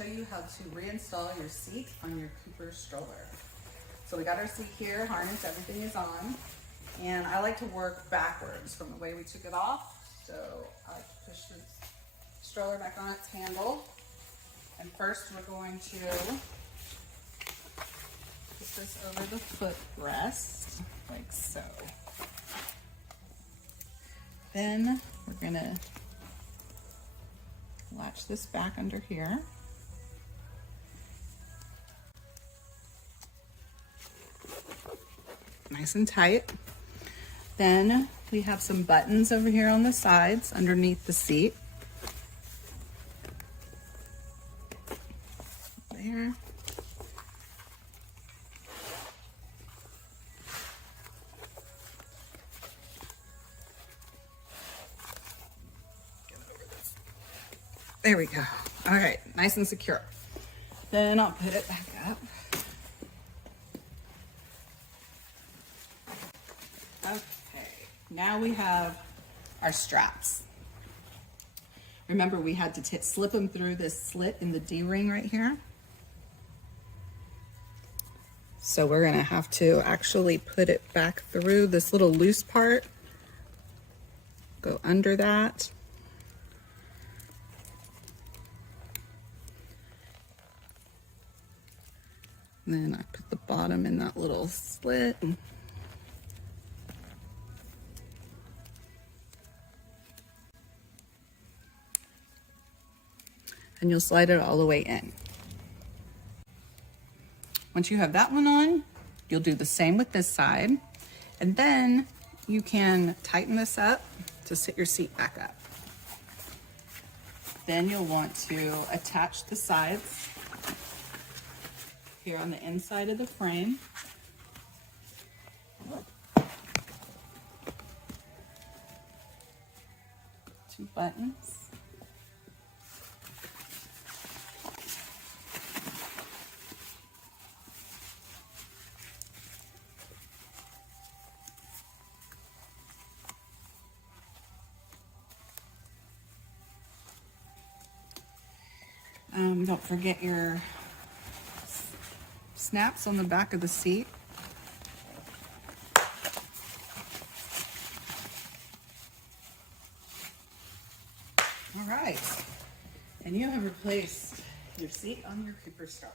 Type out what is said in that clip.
show you how to reinstall your seat on your Kooper stroller. So we got our seat here, harness, everything is on. And I like to work backwards from the way we took it off. So I push the stroller back on its handle. And first we're going to put this over the footrest, like so. Then we're gonna latch this back under here. Nice and tight. Then we have some buttons over here on the sides underneath the seat. There. There we go. All right, nice and secure. Then I'll put it back up. Okay, now we have our straps. Remember, we had to slip them through this slit in the D-ring right here. So we're gonna have to actually put it back through this little loose part. Go under that. And then I put the bottom in that little slit. And you'll slide it all the way in. Once you have that one on, you'll do the same with this side. And then you can tighten this up to sit your seat back up. Then you'll want to attach the sides here on the inside of the frame. Two buttons. Don't forget your snaps on the back of the seat. All right, and you have replaced your seat on your Kooper stroller.